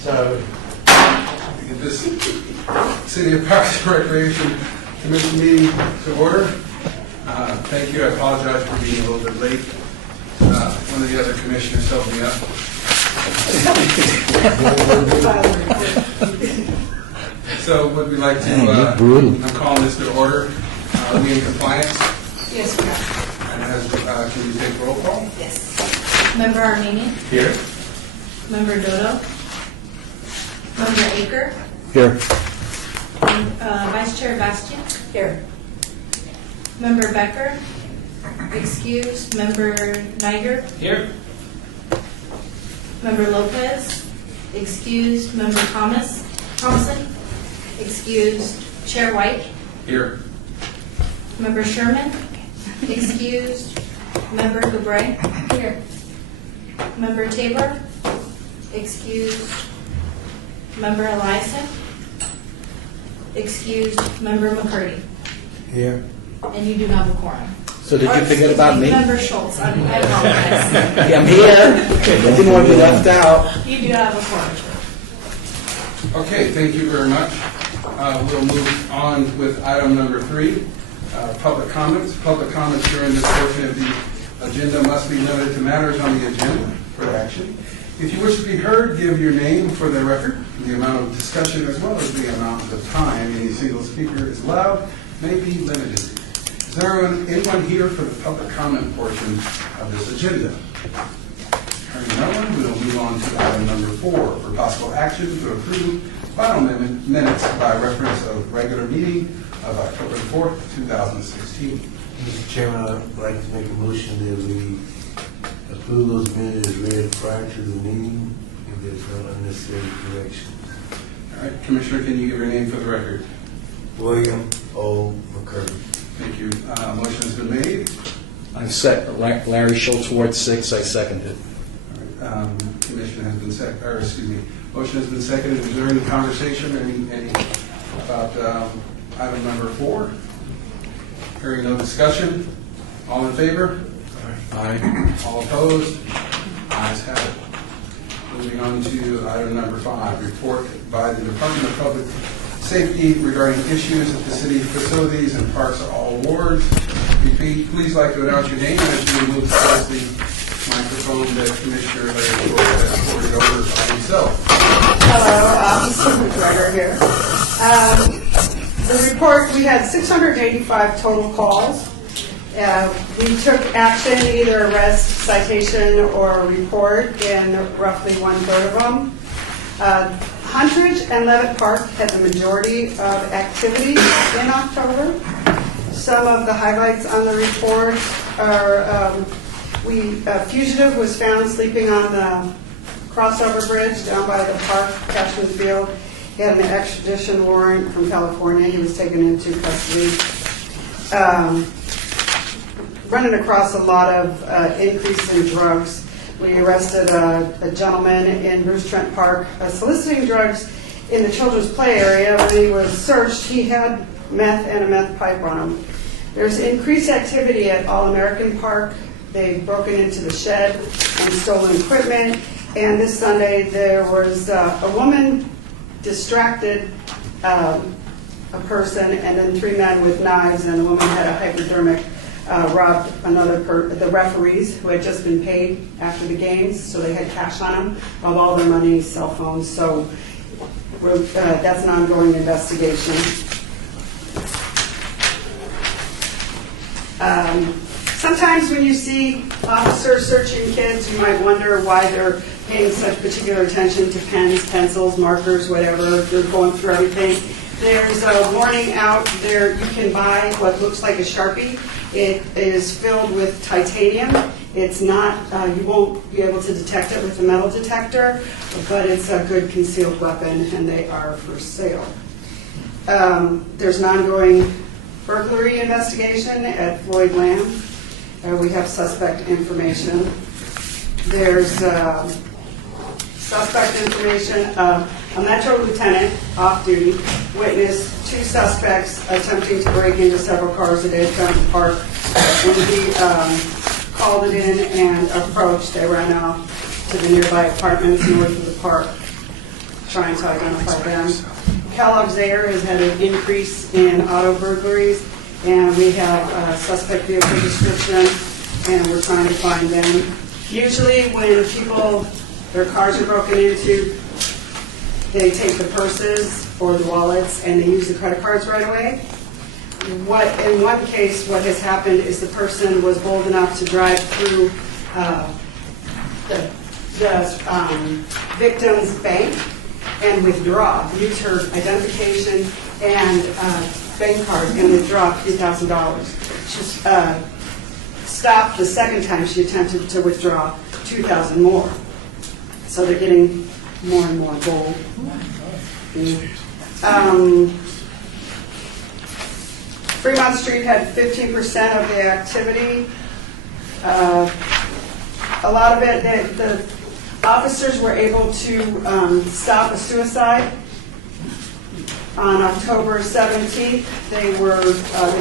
So, Get this City of Parks and Recreation Commission meeting to order. Thank you. I apologize for being a little bit late. One of the other commissioners held me up. So would we like to, I'm calling this to order. Are we in compliance? Yes, we are. And can you take roll call? Yes. Member Armenian? Here. Member Dodo? Member Aker? here. Vice Chair Bastian? Here. Member Becker? Excused. Member Niger? Here. Member Lopez? Excused. Member Thompson? Excused. Chair White? Here. Member Sherman? Excused. Member Gabray? Here. Member Tabor? Excused. Member Eliason? Excused. Member McCurdy? Here. And you do have a quorum. So did you forget about me? Member Schultz, I apologize. I'm here. I didn't want to be left out. You do have a quorum. Okay, thank you very much. We'll move on with item number 3, public comments. Public comments during this portion of the agenda must be limited to matters on the agenda for action. If you wish to be heard, give your name for the record. The amount of discussion as well as the amount of time any single speaker is allowed may be limited. Is there anyone here for the public comment portion of this agenda? Hearing no one, we will move on to item number 4 for possible action to approve final minutes by reference of regular meeting of October 4th, 2016. Mr. Chairman, I'd like to make a motion that we approve those minutes read prior to the meeting if there's no unnecessary correction. All right, Commissioner, can you give your name for the record? William O. McCurdy. Thank you. Motion has been made. Larry Schultz, Ward 6, I second it. All right, commission has been motion has been seconded. Is there any conversation or any about item number 4? Hearing no discussion. All in favor? Aye. All opposed? Ayes have it. Moving on to item number 5, report by the Department of Public Safety regarding issues at the city facilities and parks at all wards. If you'd please like to announce your name as you move towards the microphone that Commissioner Larry will forward it over by himself. Hello, Susan McGregor here. The report, we had 685 total calls. We took action, either arrest, citation, or report in roughly 1/3 of them. Huntridge and Levitt Park had the majority of activity in October. Some of the highlights on the report are a fugitive was found sleeping on the crossover bridge down by the park, Cashman Field. He had an extradition warrant from California. He was taken into custody. Running across a lot of increase in drugs. We arrested a gentleman in Bruce Trent Park soliciting drugs in the children's play area. When he was searched, he had meth and a meth pipe on him. There's increased activity at All-American Park. They've broken into the shed and stolen equipment. And this Sunday, there was a woman distracted a person, and then 3 men with knives, and the woman had a hypodermic, robbed the referees who had just been paid after the games, so they had cash on them, of all their money, cell phones. So that's an ongoing investigation. Sometimes when you see officers searching kids, you might wonder why they're paying such particular attention to pens, pencils, markers, whatever. They're going through everything. There's a warning out there. You can buy what looks like a Sharpie. It is filled with titanium. It's not, you won't be able to detect it with a metal detector, but it's a good concealed weapon, and they are for sale. There's an ongoing burglary investigation at Floyd Lamb. We have suspect information. There's suspect information. A Metro lieutenant, off-duty, witnessed 2 suspects attempting to break into several cars at Edge Fountain Park. When he called it in and approached, they ran off to the nearby apartments north of the park. trying to identify them. Kellogg's Air has had an increase in auto burglaries, and we have a suspect vehicle description, and we're trying to find them. Usually when people, their cars are broken into, they take the purses or the wallets and they use the credit cards right away. In one case, what has happened is the person was bold enough to drive through the victim's bank and withdraw, use her identification and bank card and withdraw $3,000. She stopped the second time she attempted to withdraw $2,000 more. So they're getting more and more bold. Fremont Street had 15% of the activity. A lot of it, the officers were able to stop a suicide. On October 17th, they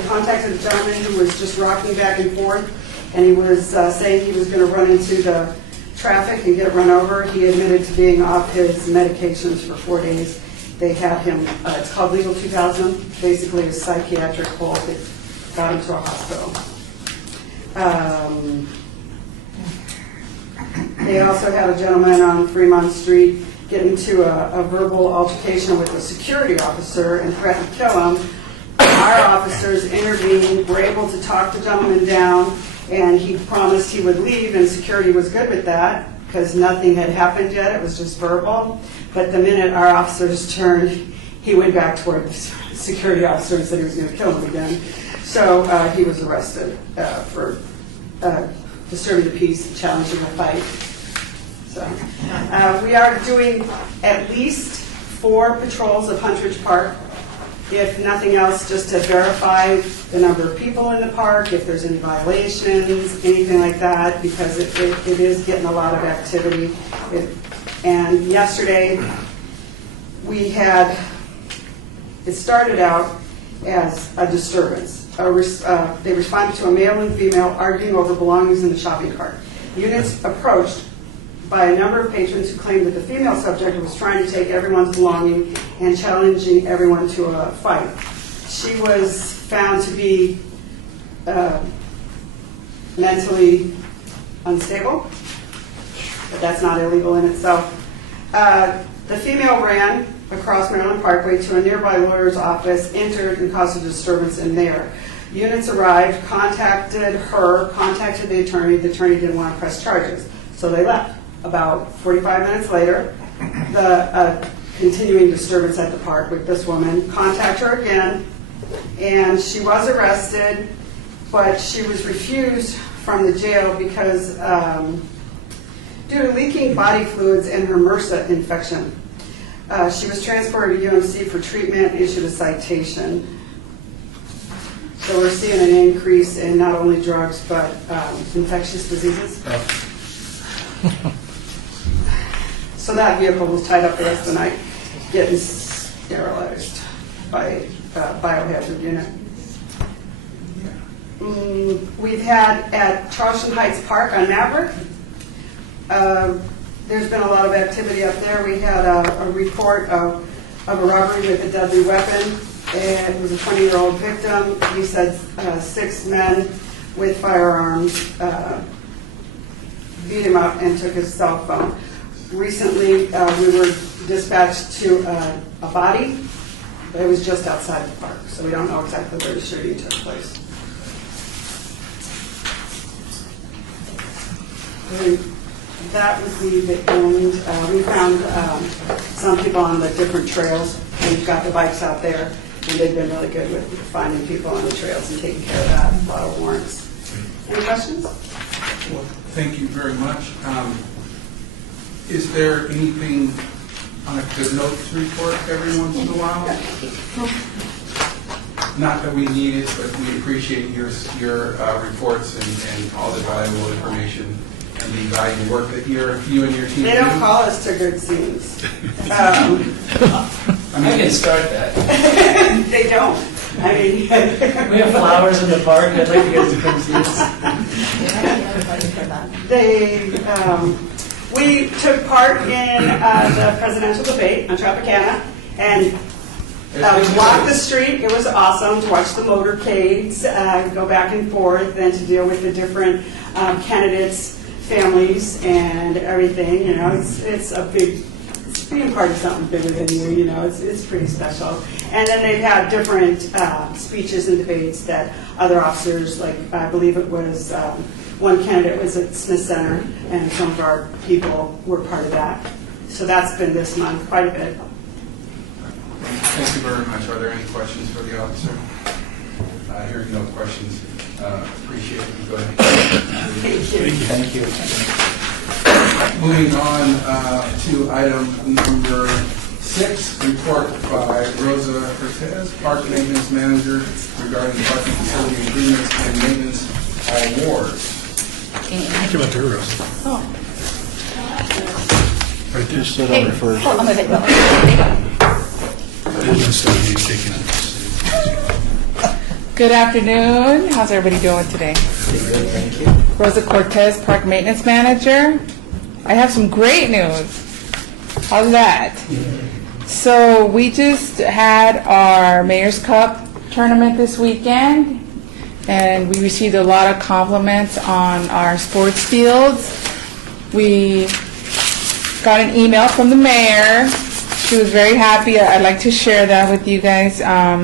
contacted a gentleman who was just rocking back and forth, and he was saying he was going to run into the traffic and get run over. He admitted to being off his medications for 4 days. They had him, it's called Legal 2000, basically a psychiatric hold that got him to a hospital. They also had a gentleman on Fremont Street get into a verbal altercation with a security officer and threatened to kill him. Our officers intervened, were able to talk the gentleman down, and he promised he would leave, and security was good with that because nothing had happened yet. It was just verbal. But the minute our officers turned, he went back toward the security officer and said he was going to kill him again. So he was arrested for disturbing the peace, challenging a fight. So we are doing at least 4 patrols of Huntridge Park. If nothing else, just to verify the number of people in the park, if there's any violations, anything like that, because it is getting a lot of activity. And yesterday, it started out as a disturbance. They responded to a male and female arguing over belongings in the shopping cart. Units approached by a number of patrons who claimed that the female subject was trying to take everyone's belonging and challenging everyone to a fight. She was found to be mentally unstable, but that's not illegal in itself. The female ran across Maryland Parkway to a nearby lawyer's office, entered, and caused a disturbance in there. Units arrived, contacted her, contacted the attorney. The attorney didn't want to press charges, so they left. About 45 minutes later, the continuing disturbance at the park with this woman, contact her again, and she was arrested, but she was refused from the jail because due to leaking body fluids and her MRSA infection. She was transported to UMC for treatment and issued a citation. So we're seeing an increase in not only drugs, but infectious diseases. So that vehicle was tied up the rest of the night, getting sterilized by biohazard unit. We've had at Charleston Heights Park on Maverick, there's been a lot of activity up there. We had a report of a robbery with a deadly weapon. And it was a 20-year-old victim. He said 6 men with firearms beat him up and took his cell phone. Recently, we were dispatched to a body, but it was just outside the park, so we don't know exactly where the shooting took place. And that would be the end. We found some people on the different trails. We've got the bikes out there, and they've been really good with finding people on the trails and taking care of that. A lot of warrants. Any questions? Well, thank you very much. Is there anything on a good notes report every once in a while? Not that we need it, but we appreciate your reports and all the valuable information and the valuable work that you and your team do. They don't call us to good scenes. I can start that. They don't. I mean, We have flowers in the park. I'd like to get some come see us. We took part in the presidential debate on Tropicana and walked the street. It was awesome to watch the motorcades go back and forth and to deal with the different candidates' families and everything. You know, it's a big, it's being part of something bigger than you. You know, it's pretty special. And then they've had different speeches and debates that other officers, like I believe it was one candidate was at Smith Center, and some of our people were part of that. So that's been this month quite a bit. Thank you very much. Are there any questions for the officer? Hearing no questions, appreciate it. Go ahead. Thank you. Moving on to item number 6, report by Rosa Cortez, Park Maintenance Manager, regarding parking facility improvements and maintenance awards. Come up to her, Rosa. Oh. Right there. Sit on her first. Oh, I'm a bit. We're gonna start you taking it. Good afternoon. How's everybody doing today? Good, thank you. Rosa Cortez, Park Maintenance Manager. I have some great news. How's that? So we just had our Mayor's Cup tournament this weekend, and we received a lot of compliments on our sports fields. We got an email from the mayor. She was very happy. I'd like to share that with you guys.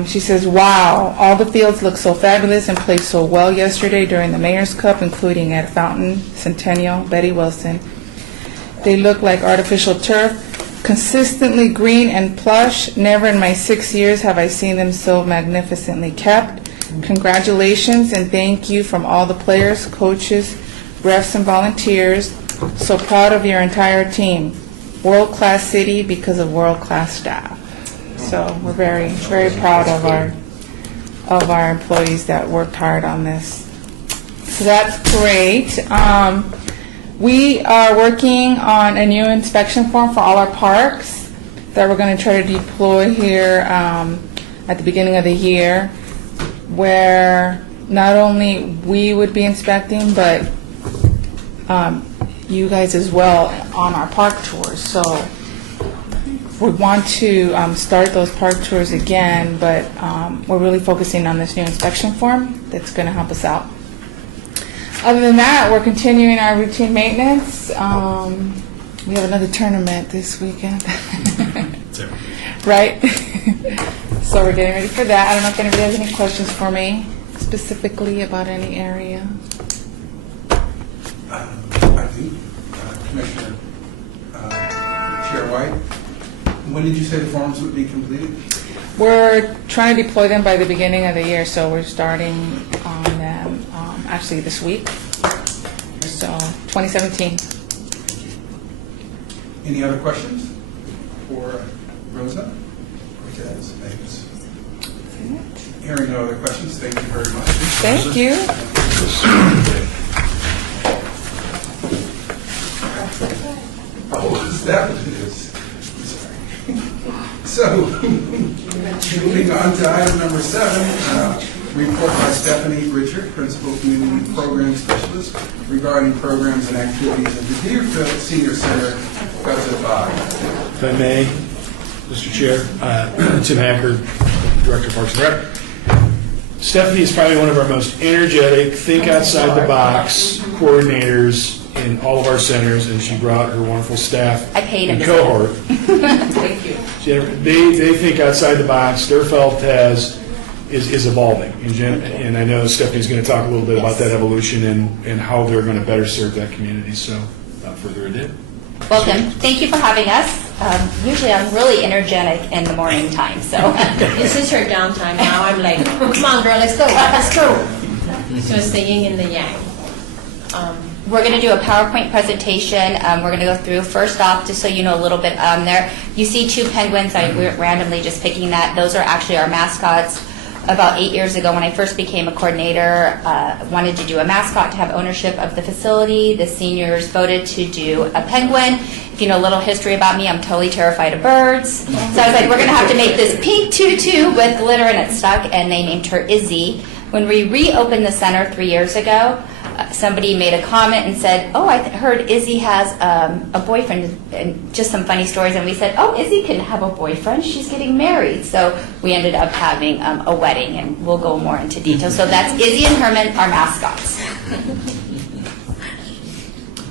She says, wow, all the fields look so fabulous and played so well yesterday during the Mayor's Cup, including at Fountain, Centennial, Betty Wilson. They look like artificial turf, consistently green and plush. Never in my 6 years have I seen them so magnificently kept. Congratulations and thank you from all the players, coaches, refs, and volunteers. So proud of your entire team. World-class city because of world-class staff. So we're very, very proud of our employees that worked hard on this. So that's great. We are working on a new inspection form for all our parks that we're going to try to deploy here at the beginning of the year, where not only we would be inspecting, but you guys as well on our park tours. So we want to start those park tours again, but we're really focusing on this new inspection form that's going to help us out. Other than that, we're continuing our routine maintenance. We have another tournament this weekend. Right? So we're getting ready for that. I don't know if anybody has any questions for me specifically about any area. I do. Commissioner Chair White, when did you say the forms would be completed? We're trying to deploy them by the beginning of the year, so we're starting on them actually this week. So 2017. Any other questions for Rosa Cortez? Thanks. Hearing no other questions, thank you very much. Thank you. Oh, is that what it is? I'm sorry. So, moving on to item number 7, report by Stephanie Richard, Principal Community Program Specialist, regarding programs and activities at the Deerfield Senior Center, Guzzo 5. If I may, Mr. Chair, Tim Hacker, Director of Parks and Rec. Stephanie is probably one of our most energetic, think outside the box coordinators in all of our centers, and she brought her wonderful staff I paid him and to cohort. Thank you. They think outside the box. Their felt is evolving, and I know Stephanie's going to talk a little bit about that evolution and how they're going to better serve that community. So, without further ado. Welcome. Thank you for having us. Usually I'm really energetic in the morning time, so. This is her downtime now. I'm like, come on, girl, let's go. Let's go. So it's the yin and the yang. We're going to do a PowerPoint presentation. We're going to go through, first off, just so you know a little bit there. You see 2 penguins. We're randomly just picking that. Those are actually our mascots. About 8 years ago, when I first became a coordinator, wanted to do a mascot to have ownership of the facility. The seniors voted to do a penguin. If you know a little history about me, I'm totally terrified of birds. So I was like, we're going to have to make this pink tutu with glitter and it stuck, and they named her Izzy. When we reopened the center 3 years ago, somebody made a comment and said, "Oh, I heard Izzy has a boyfriend," and just some funny stories. And we said, "Oh, Izzy can have a boyfriend. She's getting married." So we ended up having a wedding, and we'll go more into detail. So that's Izzy and Herman, our mascots.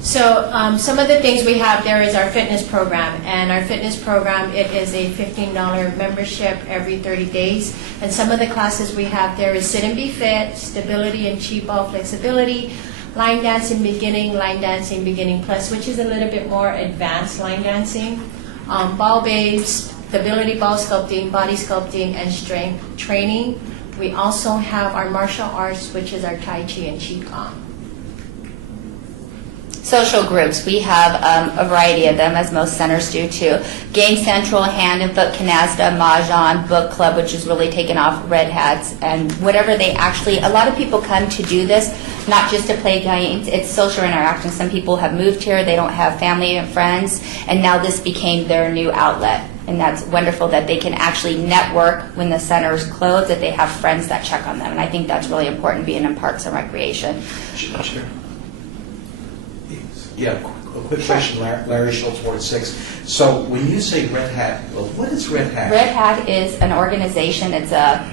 So some of the things we have there is our fitness program, and our fitness program, it is a $15 membership every 30 days, and some of the classes we have there is Sit and Be Fit, Stability and Chi Ball Flexibility, Line Dancing Beginning Plus, which is a little bit more advanced line dancing, ball babes, stability ball sculpting, body sculpting, and strength training. We also have our martial arts, which is our Tai Chi and Qigong. Social groups, we have a variety of them, as most centers do too. Game Central, Hand and Foot Canasta, Mahjong, Book Club, which is really taken off, Red Hats, and whatever they actually, a lot of people come to do this, not just to play games, it's social interaction. Some people have moved here, they don't have family and friends, and now this became their new outlet. And that's wonderful that they can actually network when the center's closed, that they have friends that check on them. And I think that's really important being in Parks and Recreation. Chair. Yeah, a quick question, Larry Schultz, Ward 6. So when you say Red Hat, well, what is Red Hat? Red Hat is an organization, it's a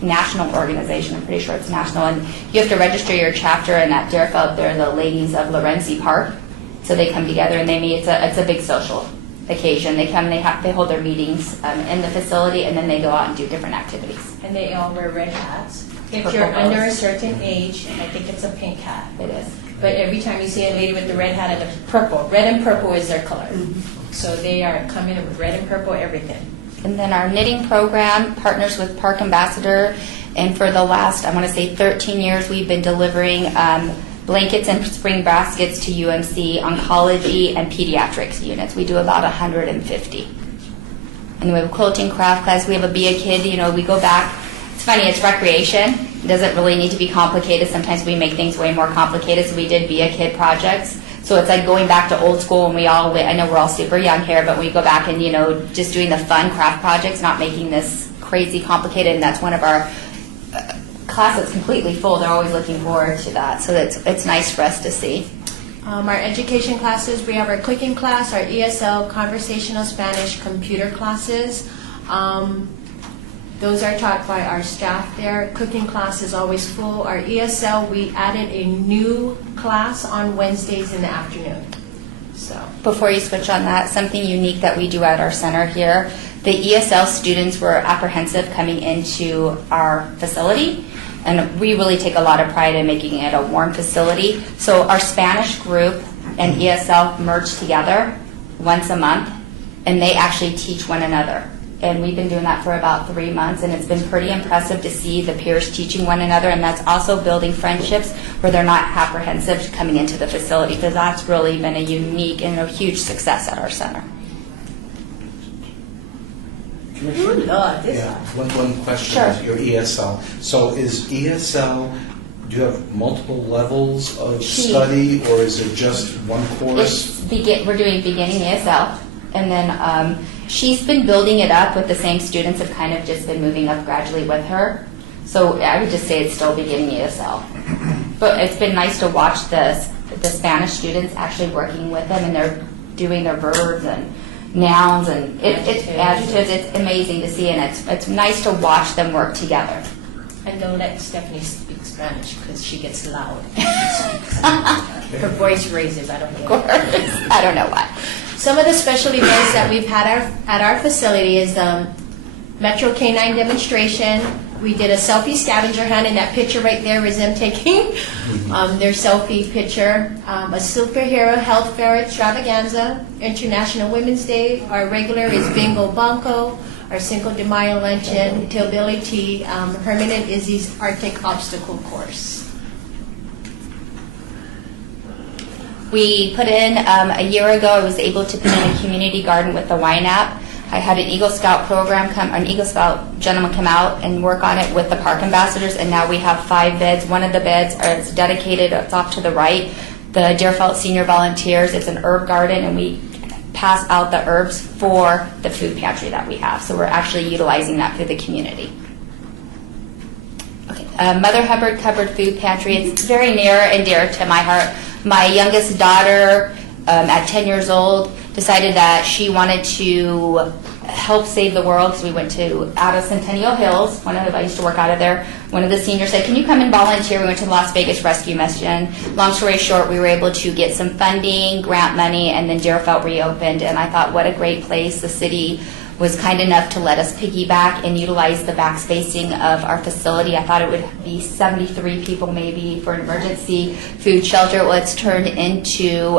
national organization, I'm pretty sure it's national, and you have to register your chapter, and at Deerfield, they're the ladies of Lorenzi Park. So they come together and they meet, it's a big social occasion. They come, they hold their meetings in the facility, and then they go out and do different activities. And they all wear red hats. If Purple you're under a bells. certain age, I think it's a pink hat. It is. But every time you see a lady with the red hat and the purple, red and purple is their color. So they are coming with red and purple everything. And then our knitting program partners with Park Ambassador, and for the last, I want to say 13 years, we've been delivering blankets and spring baskets to UMC oncology and pediatrics units. We do about 150. And we have a quilting craft class. We have a Be a Kid. You know, we go back. It's funny, it's recreation. It doesn't really need to be complicated. Sometimes we make things way more complicated. So we did Be a Kid projects. So it's like going back to old school, and I know we're all super young here, but we go back and, you know, just doing the fun craft projects, not making this crazy complicated. And that's one of our class that's completely full. They're always looking forward to that. So it's nice for us to see. Our education classes, we have our cooking class, our ESL, conversational Spanish, computer classes. Those are taught by our staff there. Cooking class is always full. Our ESL, we added a new class on Wednesdays in the afternoon. So Before you switch on that, something unique that we do at our center here, the ESL students were apprehensive coming into our facility, and we really take a lot of pride in making it a warm facility. So our Spanish group and ESL merge together once a month, and they actually teach one another. And we've been doing that for about 3 months, and it's been pretty impressive to see the peers teaching one another, and that's also building friendships where they're not apprehensive coming into the facility, because that's really been a unique and a huge success at our center. Good Lord, this Yeah, one question Sure. is your ESL. So is ESL, do you have multiple levels of study, or is it just one course? We're doing beginning ESL, and then she's been building it up with the same students, have kind of just been moving up gradually with her. So I would just say it's still beginning ESL. But it's been nice to watch the Spanish students actually working with them, and they're doing their verbs and nouns and it's adjectives. It's amazing to see, and it's nice to watch them work together. And don't let Stephanie speak Spanish because she gets loud. Her voice raises, I don't know. Of course. I don't know why. Some of the special events that we've had at our facility is Metro K-9 demonstration. We did a selfie scavenger hunt, and that picture right there is them taking their selfie picture. A superhero health fair extravaganza, International Women's Day. Our regular is Bingo Bunko. Our Cinco de Mayo luncheon, Hillbilly Tea, Herman and Izzy's Arctic obstacle course. We put in, a year ago, I was able to put in a community garden with the YNAP. I had an Eagle Scout an Eagle Scout gentleman come out and work on it with the park ambassadors, and now we have 5 beds. One of the beds is dedicated, it's off to the right, the Deerfield Senior Volunteers. It's an herb garden, and we pass out the herbs for the food pantry that we have. So we're actually utilizing that through the community. Okay, Mother Hubbard Cupboard Food Pantry. It's very near and dear to my heart. My youngest daughter, at 10 years old, decided that she wanted to help save the world, because we went out of Centennial Hills. I used to work out of there. One of the seniors said, "Can you come and volunteer?" We went to the Las Vegas Rescue Mission. Long story short, we were able to get some funding, grant money, and then Deerfeld reopened. And I thought, what a great place. The city was kind enough to let us piggyback and utilize the back spacing of our facility. I thought it would be 73 people maybe for an emergency food shelter. Well, it's turned into,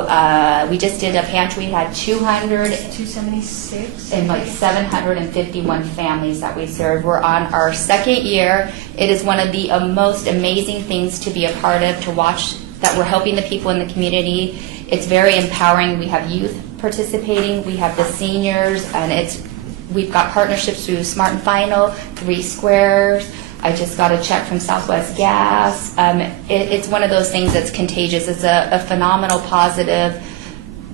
we just did a pantry, we had 276. and like 751 families that we served. We're on our second year. It is one of the most amazing things to be a part of, to watch that we're helping the people in the community. It's very empowering. We have youth participating, we have the seniors, and we've got partnerships through Smart and Final, 3 Squares. I just got a check from Southwest Gas. It's one of those things that's contagious. It's a phenomenal positive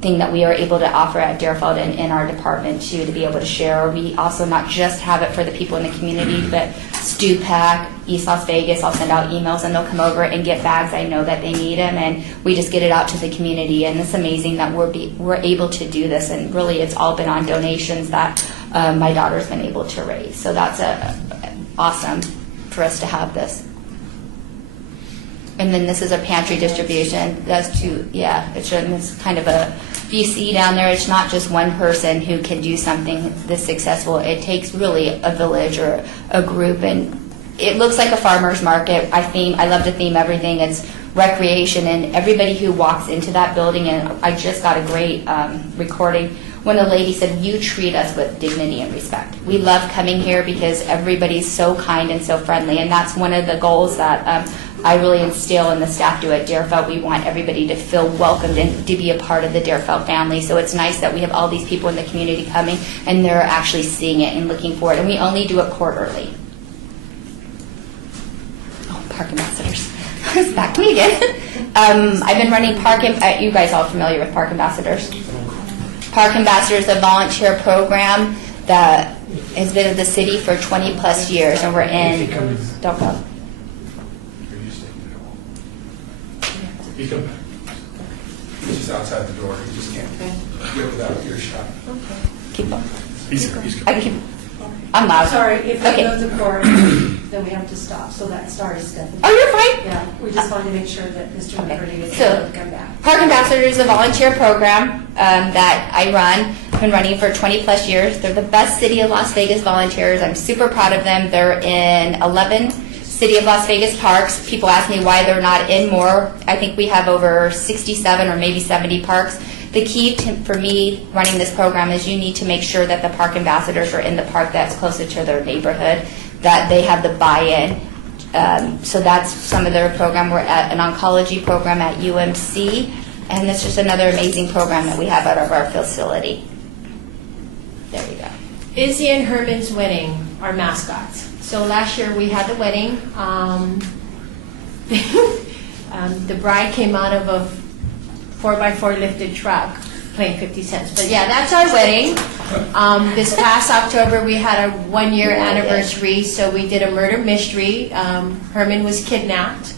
thing that we are able to offer at Deerfeld and in our department too, to be able to share. We also not just have it for the people in the community, but Stupac, East Las Vegas, I'll send out emails and they'll come over and get bags. I know that they need them, and we just get it out to the community. And it's amazing that we're able to do this, and really it's all been on donations that my daughter's been able to raise. So that's awesome for us to have this. And then this is a pantry distribution. That's it's kind of a, if you see down there, it's not just one person who can do something this successful. It takes really a village or a group, and it looks like a farmer's market. I love to theme everything. It's recreation, and everybody who walks into that building, and I just got a great recording when a lady said, "You treat us with dignity and respect." We love coming here because everybody's so kind and so friendly, and that's one of the goals that I really instill and the staff do at Deerfeld. We want everybody to feel welcomed and to be a part of the Deerfeld family. So it's nice that we have all these people in the community coming, and they're actually seeing it and looking for it, and we only do it quarterly. Oh, Park Ambassadors. It's back to me again. I've been running you guys all familiar with Park Ambassadors? Park Ambassadors, a volunteer program that has been in the city for 20 plus years, and we're in, don't go. He's coming back. He's just outside the door. He just can't get without earshot. Keep on. He's coming. I'm loud. Sorry, if Okay. we go to court, then we have to stop, so that starts Stephanie. Oh, you're fine. Yeah, we just wanted to make sure that Mr. Okay. McCurdy is So- able to come back. Park Ambassador is a volunteer program that I run. I've been running for 20 plus years. They're the best City of Las Vegas volunteers. I'm super proud of them. They're in 11 City of Las Vegas parks. People ask me why they're not in more. I think we have over 67 or maybe 70 parks. The key for me running this program is you need to make sure that the park ambassadors are in the park that's closer to their neighborhood, that they have the buy-in. So that's some of their program. We're at an oncology program at UMC, and it's just another amazing program that we have out of our facility. There you go. Izzy and Herman's wedding are mascots. So last year we had the wedding. The bride came out of a 4x4 lifted truck paying 50 cents. But yeah, that's our wedding. This past October we had our 1-year anniversary, so we did a murder mystery. Herman was kidnapped.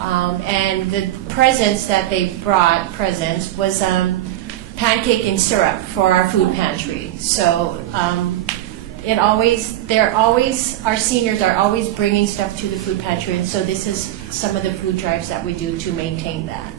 And the presents that they brought, was pancake and syrup for our food pantry. So our seniors are always bringing stuff to the food pantry, and so this is some of the food drives that we do to maintain that.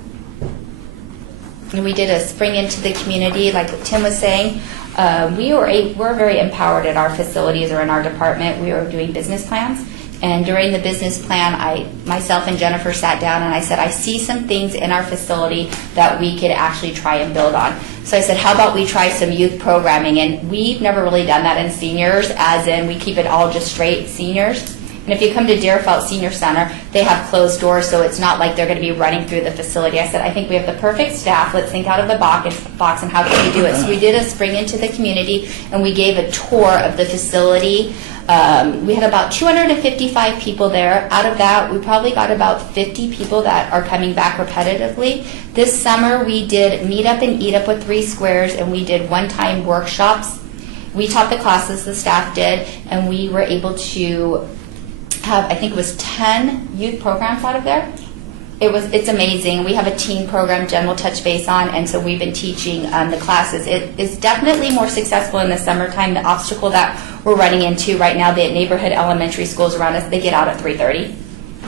And we did a spring into the community, like what Tim was saying. We're very empowered at our facilities or in our department. We are doing business plans. And during the business plan, myself and Jennifer sat down and I said, I see some things in our facility that we could actually try and build on. So I said, how about we try some youth programming? And we've never really done that in seniors, as in we keep it all just straight seniors. And if you come to Deerfeld Senior Center, they have closed doors, so it's not like they're going to be running through the facility. I said, I think we have the perfect staff. Let's think out of the box and how can we do it? So we did a spring into the community, and we gave a tour of the facility. We had about 255 people there. Out of that, we probably got about 50 people that are coming back repetitively. This summer, we did Meet Up and Eat Up with 3 Squares, and we did one-time workshops. We taught the classes, the staff did, and we were able to have, I think it was 10 youth programs out of there. It's amazing. We have a teen program Jen will touch base on, and so we've been teaching the classes. It is definitely more successful in the summertime. The obstacle that we're running into right now, the neighborhood elementary schools around us, they get out at 3:30.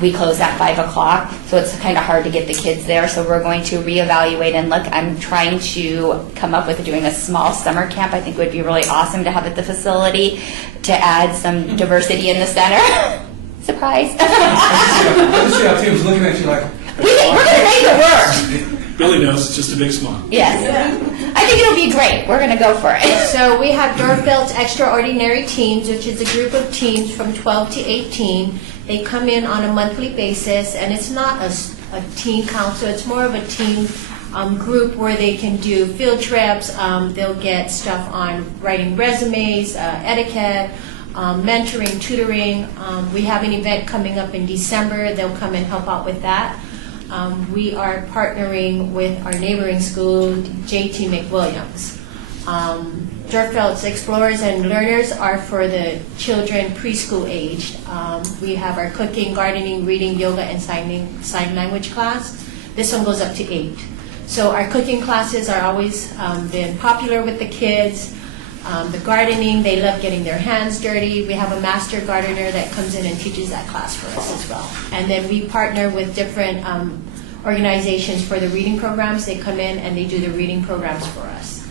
We close at 5 o'clock, so it's kind of hard to get the kids there. So we're going to reevaluate and look. I'm trying to come up with doing a small summer camp. I think would be really awesome to have at the facility to add some diversity in the center. Surprise. I just see how Tim's looking at you like, We're going to make it work. Billy knows, it's just a big smile. Yes. I think it'll be great. We're going to go for it. So we have Dorfeld's Extraordinary Teens, which is a group of teens from 12 to 18. They come in on a monthly basis, and it's not a teen council. It's more of a teen group where they can do field trips. They'll get stuff on writing resumes, etiquette, mentoring, tutoring. We have an event coming up in December. They'll come and help out with that. We are partnering with our neighboring school, J.T. McWilliams. Dorfeld's Explorers and Learners are for the children preschool aged. We have our cooking, gardening, reading, yoga, and sign language class. This one goes up to 8. So our cooking classes are always been popular with the kids. The gardening, they love getting their hands dirty. We have a master gardener that comes in and teaches that class for us as well. And then we partner with different organizations for the reading programs. They come in and they do the reading programs for us.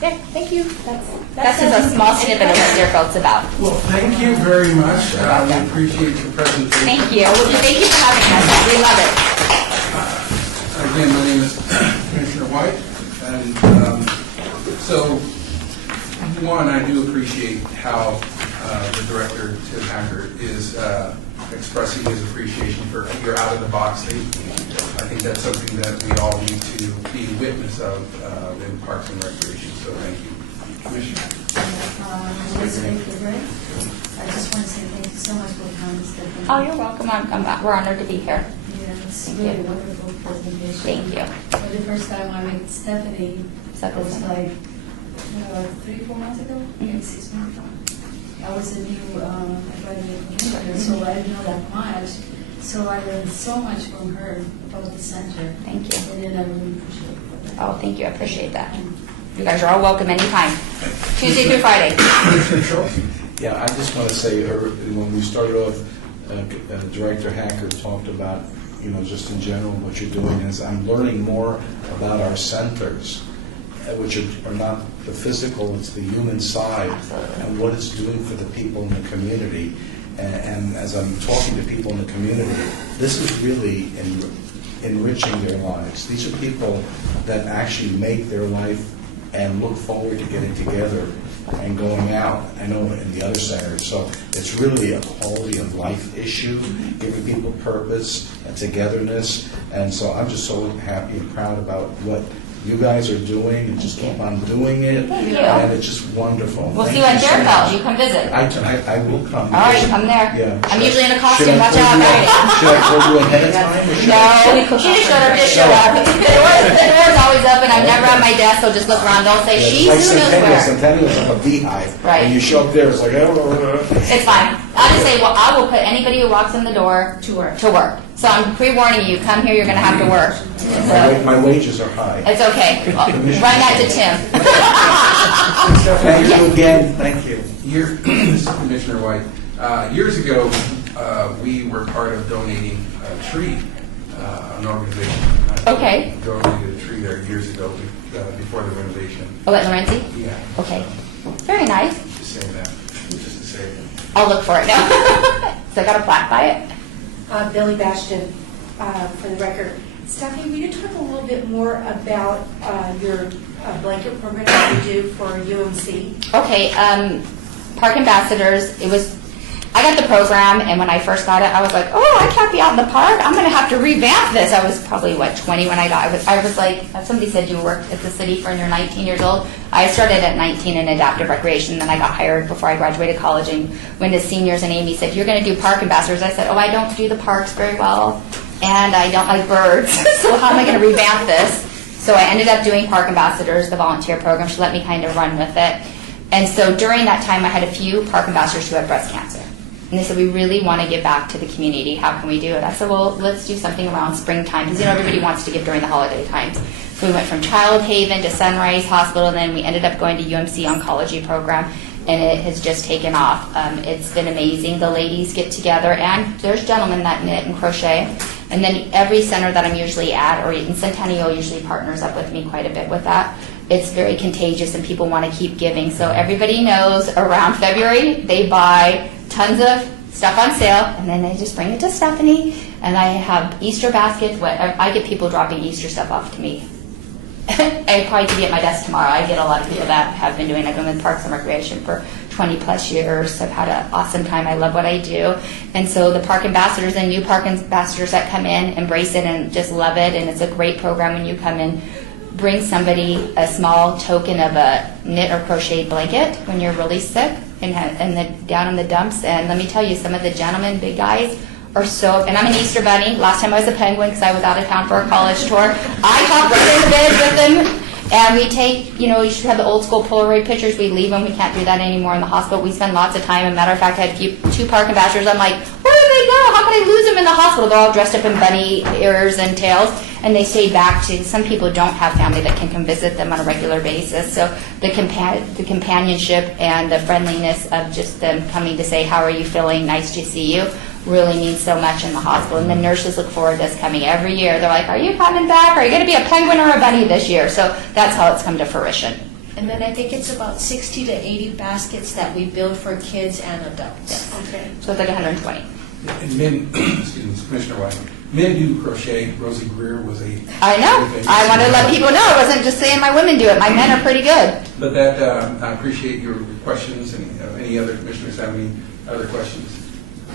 Yeah, thank you. That's just a small snippet of what Deerfield's about. well, thank you very much. We appreciate your presentation. Thank you. Thank you for having us. We love it. Again, my name is Commissioner White, and so, one, I do appreciate how the director, Tim Hacker, is expressing his appreciation for your out-of-the-box thinking. I think that's something that we all need to be witness of in Parks and Recreation, so thank you. Commissioner? Elizabeth Goodray. I just want to say thank you so much for coming, Stephanie. Oh, you're welcome. We're honored to be here. Yeah, it's Thank really you. wonderful presentation. Thank you. For the first time I met Stephanie, it was like 3-4 months ago, maybe 6 months ago. I was a new graduate commissioner, so I didn't know that much. So I learned so much from her about the center. Thank you. And then I really appreciate it. Oh, thank you. I appreciate that. You guys are all welcome anytime. Tuesday through Friday. Commissioner Schultz? Yeah, I just want to say, when we started off, Director Hacker talked about, just in general, what you're doing is I'm learning more about our centers, which are not the physical, it's the human side, and what it's doing for the people in the community. And as I'm talking to people in the community, this is really enriching their lives. These are people that actually make their life and look forward to getting together and going out. I know in the other centers, so it's really a quality of life issue, giving people purpose and togetherness. And so I'm just so happy and proud about what you guys are doing, and just keep on doing it. Thank you. And it's just wonderful. We'll Thank see you at so Deerfield. much. You come visit. I will come. All right, come there. Yeah. I'm usually in a Should costume. I Watch tell out. you- All right. Should I tell you ahead of time? Or should I- No, she just showed up. Just show up. The door's always open. I'm never at my desk. So just look around. Don't say Yeah, she's like who knows Centennial. where. Centennial's like a beehive. Right. And you show up there, it's like, oh. It's fine. I'll just say, well, I will put anybody who walks in the door to work. So I'm pre-warning you. Come here. You're going to have to work. So My wages are high. it's okay. Run that to Tim. Thank you again. Thank you. This is Commissioner White. Years ago, we were part of donating a tree, an organization. Okay. Donated a tree there years ago before the renovation. Oh, at Lorenzi? Yeah. Okay. Very nice. Just saying that. Just to say that. I'll look for it now. So I got a plaque by it. Billy Bastion, for the record. Stephanie, will you talk a little bit more about your blanket program that you do for UMC? Okay, Park Ambassadors, I got the program, and when I first got it, I was like, oh, I can't be out in the park. I'm going to have to revamp this. I was probably, 20 when I got it. I was like, somebody said you worked at the city when you're 19 years old. I started at 19 in adaptive recreation, then I got hired before I graduated college and went to seniors, and Amy said, you're going to do Park Ambassadors. I said, oh, I don't do the parks very well, and I don't like birds, so how am I going to revamp this? So I ended up doing Park Ambassadors, the volunteer program. She let me kind of run with it. And so during that time, I had a few park ambassadors who had breast cancer. And they said, we really want to give back to the community. How can we do it? I said, well, let's do something around springtime, because everybody wants to give during the holiday times. So we went from Child Haven to Sunrise Hospital, and then we ended up going to UMC Oncology Program, and it has just taken off. It's been amazing. The ladies get together, and there's gentlemen that knit and crochet. And then every center that I'm usually at, or in Centennial usually partners up with me quite a bit with that. It's very contagious, and people want to keep giving. So everybody knows around February, they buy tons of stuff on sale, and then they just bring it to Stephanie, and I have Easter baskets. I get people dropping Easter stuff off to me. I probably could be at my desk tomorrow. I get a lot of people that have been doing. I've been with Parks and Recreation for 20 plus years. I've had an awesome time. I love what I do. And so the park ambassadors and new park ambassadors that come in embrace it and just love it. And it's a great program when you come in. Bring somebody a small token of a knit or crocheted blanket when you're really sick and down in the dumps. And let me tell you, some of the gentlemen, big guys, are so, and I'm an Easter bunny. Last time I was a penguin because I was out of town for a college tour. I hop right in bed with them, and we take, you should have the old school Polaroid pictures. We leave them. We can't do that anymore in the hospital. We spend lots of time. As a matter of fact, I had two park ambassadors. I'm like, where did they go? How can I lose them in the hospital? They're all dressed up in bunny ears and tails, and they stay back to, some people don't have family that can come visit them on a regular basis. So the companionship and the friendliness of just them coming to say, how are you feeling? Nice to see you. Really means so much in the hospital. And the nurses look forward to us coming every year. They're like, are you coming back? Are you going to be a penguin or a bunny this year? So that's how it's come to fruition. And then I think it's about 60 to 80 baskets that we build for kids and adults. Yes. Okay. So it's like 120. And men, excuse me, Commissioner White, men do crochet. Rosie Greer was a... I know. I want to let people know. I wasn't just saying my women do it. My men are pretty good. But that, I appreciate your questions, and any other commissioners have any other questions?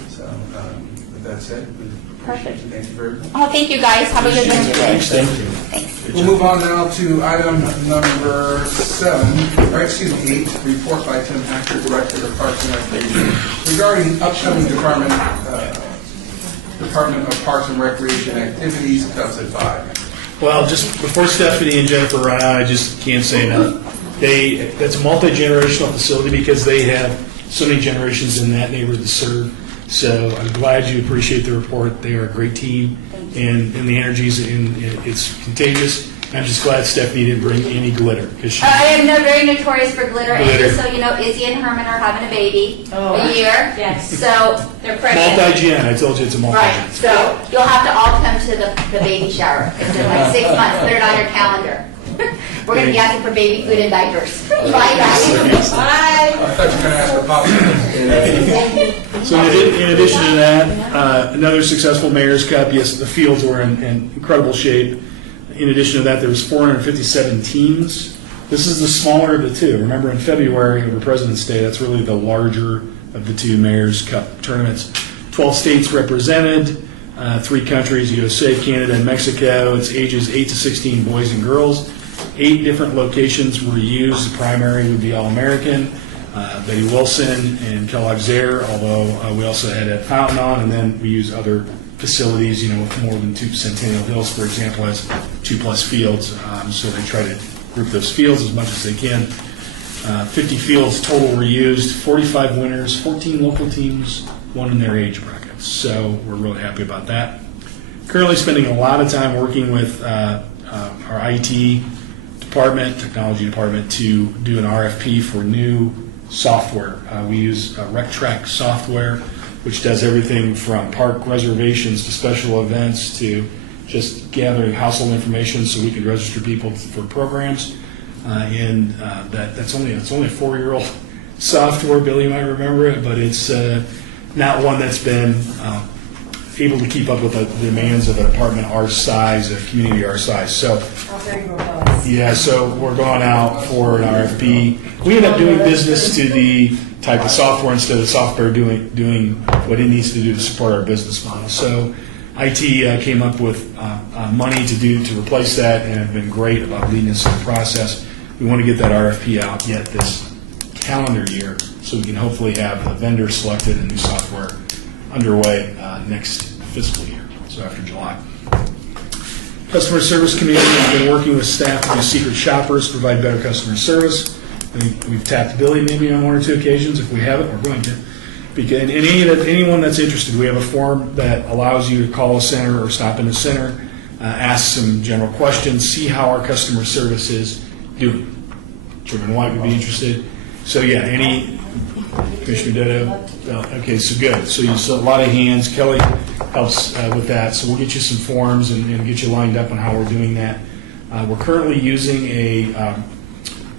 So, with that said, we appreciate you. Thank you very much. Oh, thank you guys. Have a good day. Thanks, thank you. Thanks. We'll move on now to item number 8, report by Tim Hacker, Director of Parks and Recreation, regarding upcoming Department of Parks and Recreation activities, 2005. Well, just before Stephanie and Jennifer run out, I just can't say enough. That's a multi-generational facility because they have so many generations in that neighborhood to serve. So I'm glad you appreciate the report. They are a great team, and the energy's it's contagious. I'm just glad Stephanie didn't bring any glitter because she. I am very notorious for glitter. And Glitter. just so you know, Izzy and Herman are having a baby Oh. a year. Yes. So they're pregnant. Multi-gen. I told you it's a multi-gen. Right. So you'll have to all come to the baby shower. It's in like 6 months. Put it on your calendar. We're going to be asking for baby food and diapers. Bye, guys. I thought you were going to ask for pop. So in addition to that, another successful Mayor's Cup. Yes, the fields were in incredible shape. In addition to that, there was 457 teams. This is the smaller of the two. Remember, in February over President's Day, that's really the larger of the two Mayor's Cup tournaments. 12 states represented, 3 countries, USA, Canada, and Mexico. It's ages 8 to 16 boys and girls. 8 different locations were used. The primary would be All-American, Betty Wilson, and Kellogg's Air, although we also had Ed Fountain on, and then we use other facilities, with more than 2. Centennial Hills, for example, has 2+ fields, so they try to group those fields as much as they can. 50 fields total were used, 45 winners, 14 local teams, 1 in their age brackets. So we're really happy about that. Currently spending a lot of time working with our IT department, technology department, to do an RFP for new software. We use RecTrack software, which does everything from park reservations to special events to just gathering household information so we can register people for programs. That's only a 4-year-old software. Billy, you might remember it, but it's not one that's been able to keep up with the demands of an apartment our size, a community our size. So, yeah, so we're going out for an RFP. We end up doing business to the type of software instead of software doing what it needs to do to support our business model. So IT came up with money to replace that and have been great about leading us through the process. We want to get that RFP out yet this calendar year so we can hopefully have a vendor selected and new software underway next fiscal year, so after July. Customer service community has been working with staff to do secret shoppers, provide better customer service. I think we've tapped Billy maybe on 1 or 2 occasions. If we haven't, we're going to. Because and anyone that's interested, we have a form that allows you to call a center or stop in the center, ask some general questions, see how our customer service is doing. Chairman White would be interested. So yeah, any Commissioner Ditto. Okay, so good. So you saw a lot of hands. Kelly helps with that. So we'll get you some forms and get you lined up on how we're doing that. We're currently using a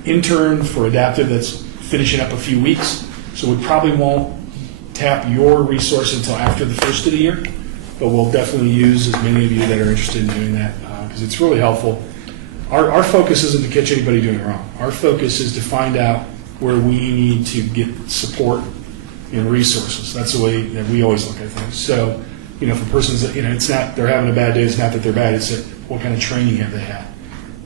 intern for Adaptive that's finishing up a few weeks. So we probably won't tap your resource until after the first of the year, but we'll definitely use as many of you that are interested in doing that because it's really helpful. Our focus isn't to catch anybody doing it wrong. Our focus is to find out where we need to get support and resources. That's the way that we always look at things. So, you know, for persons that, you know, it's not they're having a bad day, it's not that they're bad, it's that what kind of training have they had?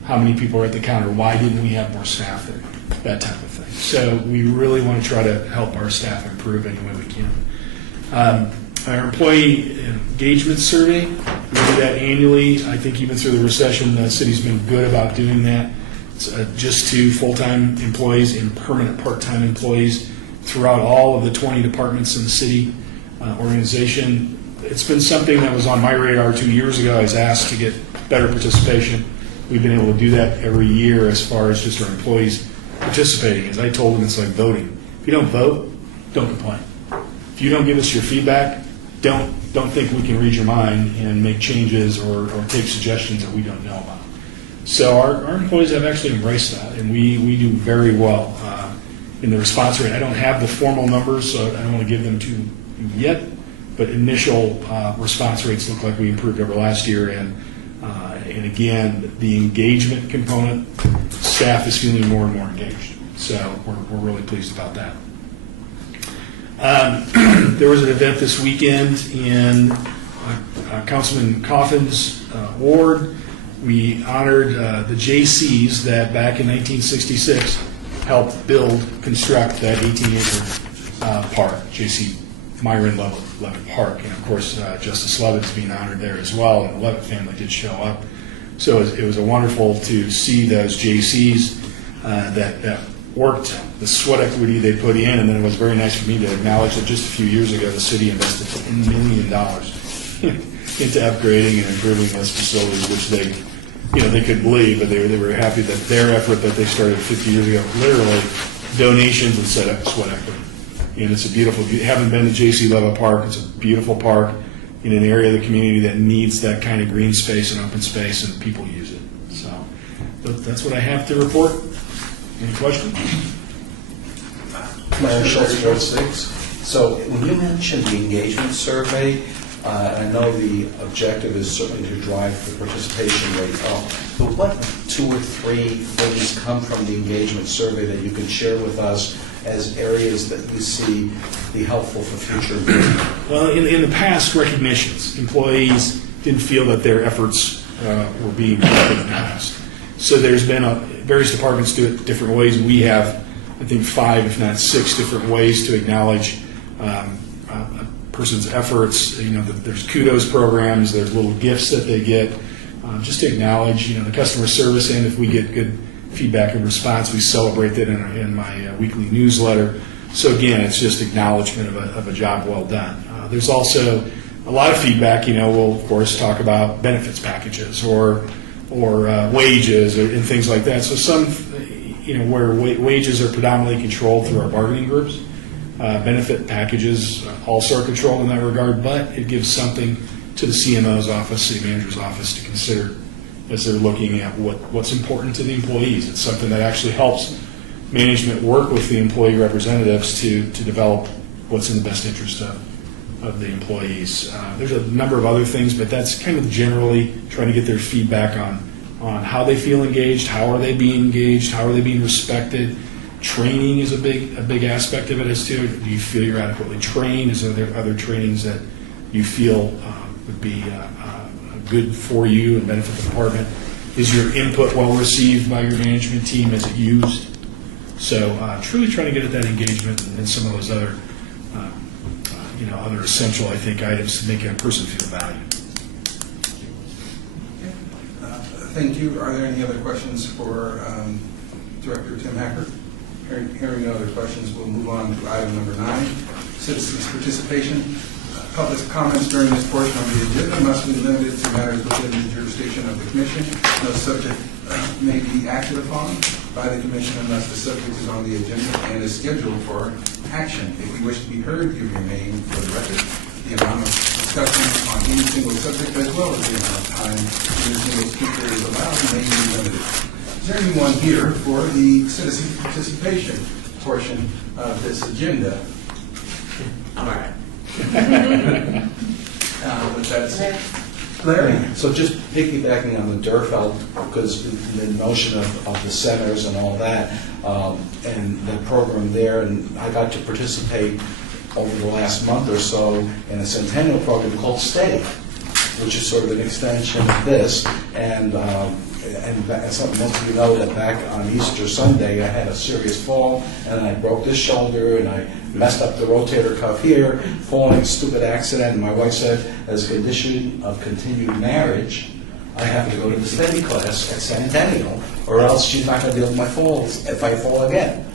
How many people are at the counter? Why didn't we have more staff there? That type of thing. So we really want to try to help our staff improve any way we can. Our employee engagement survey, we do that annually. I think even through the recession, the city's been good about doing that. It's just to full-time employees and permanent part-time employees throughout all of the 20 departments in the city organization. It's been something that was on my radar 2 years ago. I was asked to get better participation. We've been able to do that every year as far as just our employees participating. As I told them, it's like voting. If you don't vote, don't complain. If you don't give us your feedback, don't think we can read your mind and make changes or take suggestions that we don't know about. So our employees have actually embraced that, and we do very well in the response rate. I don't have the formal numbers, so I don't want to give them to you yet, but initial response rates look like we improved over last year, and again, the engagement component, staff is feeling more and more engaged. So we're really pleased about that. There was an event this weekend in Councilman Coffin's ward. We honored the J.C.'s that back in 1966 helped construct that 18-acre park, J.C. Myron Levitt Park. And of course, Justice Levitt's being honored there as well, and the Levitt family did show up. So it was wonderful to see those J.C.'s that worked the sweat equity they put in, and then it was very nice for me to acknowledge that just a few years ago the city invested $10 million into upgrading and improving those facilities, which they couldn't believe, but they were happy that their effort that they started 50 years ago, literally donations and set up sweat equity. And it's a beautiful, if you haven't been to J.C. Levitt Park, it's a beautiful park in an area of the community that needs that kind of green space and open space, and people use it. So that's what I have to report. Any questions? Mayor Schultz, Ward 6. So when you mentioned the engagement survey, I know the objective is certainly to drive the participation rate up, but what 2 or 3 things come from the engagement survey that you can share with us as areas that you see be helpful for future improvement? Well, in the past, recognitions. Employees didn't feel that their efforts were being recognized. So there's been various departments do it different ways. We have, I think, 5, if not 6 different ways to acknowledge a person's efforts. You know, there's kudos programs, there's little gifts that they get, just to acknowledge, the customer service. And if we get good feedback and response, we celebrate that in my weekly newsletter. So again, it's just acknowledgement of a job well done. There's also a lot of feedback. We'll of course talk about benefits packages or wages and things like that. So some, where wages are predominantly controlled through our bargaining groups, benefit packages also are controlled in that regard, but it gives something to the CMO's office, city manager's office, to consider as they're looking at what's important to the employees. It's something that actually helps management work with the employee representatives to develop what's in the best interest of the employees. There's a number of other things, but that's kind of generally trying to get their feedback on how they feel engaged, how are they being engaged, how are they being respected. Training is a big aspect of it as to, do you feel you're adequately trained? Is there other trainings that you feel would be good for you and benefit the department? Is your input well received by your management team? Is it used? So truly trying to get at that engagement and some of those other other essential, I think, items to make a person feel valued. Thank you. Are there any other questions for Director Tim Hacker? Hearing no other questions, we'll move on to item number 9, citizens' participation. Public comments during this portion of the agenda must be limited to matters within the jurisdiction of the commission. No subject may be acted upon by the commission unless the subject is on the agenda and is scheduled for action. If you wish to be heard, give your name for the record. The amount of discussion on any single subject, as well as the amount of time any single speaker is allowed, may be limited. Is there anyone here for the citizen participation portion of this agenda? All right. With that said, Larry? So just piggybacking on the Durfeld, because the notion of the centers and all that, and the program there, and I got to participate over the last month or so in a centennial program called STAY, which is sort of an extension of this, and something most of you know that back on Easter Sunday I had a serious fall and I broke this shoulder and I messed up the rotator cuff here, falling, stupid accident, and my wife said as a condition of continued marriage I have to go to the study class at Centennial or else she's not going to deal with my falls if I fall again.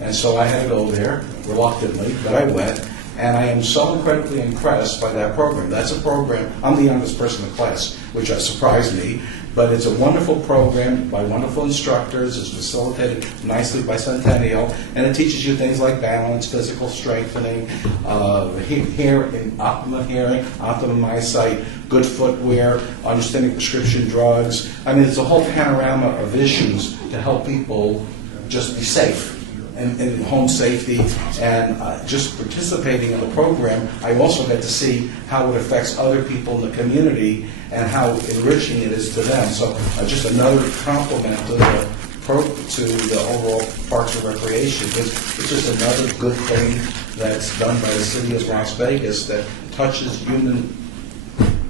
And so I had to go there reluctantly, but I went. And I am so incredibly impressed by that program. That's a program, I'm the youngest person in the class, which surprised me, but it's a wonderful program by wonderful instructors. It's facilitated nicely by Centennial, and it teaches you things like balance, physical strengthening, optimum hearing, optimum eyesight, good footwear, understanding prescription drugs. I mean, it's a whole panorama of issues to help people just be safe. And home safety, and just participating in the program, I also get to see how it affects other people in the community and how enriching it is to them. So just another compliment to the overall Parks and Recreation, because it's just another good thing that's done by the city of Las Vegas that touches human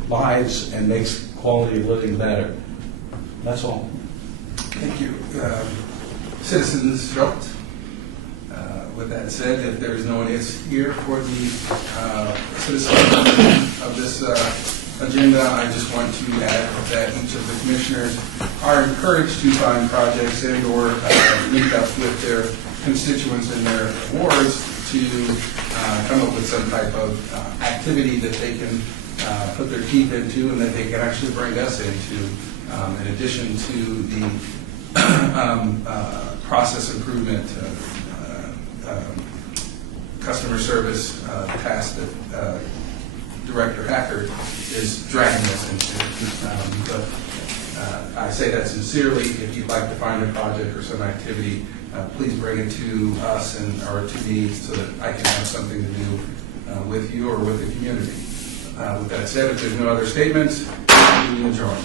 lives and makes quality of living better. That's all. Thank you. Citizens Schultz? With that said, if there is no one else here for the citizens of this agenda, I just want to add that each of the commissioners are encouraged to find projects and or link up with their constituents in their wards to come up with some type of activity that they can put their teeth into and that they can actually bring us into, in addition to the process improvement customer service task that Director Hacker is dragging us into. But I say that sincerely. If you'd like to find a project or some activity, please bring it to us or to me so that I can have something to do with you or with the community. With that said, if there's no other statements, we adjourn.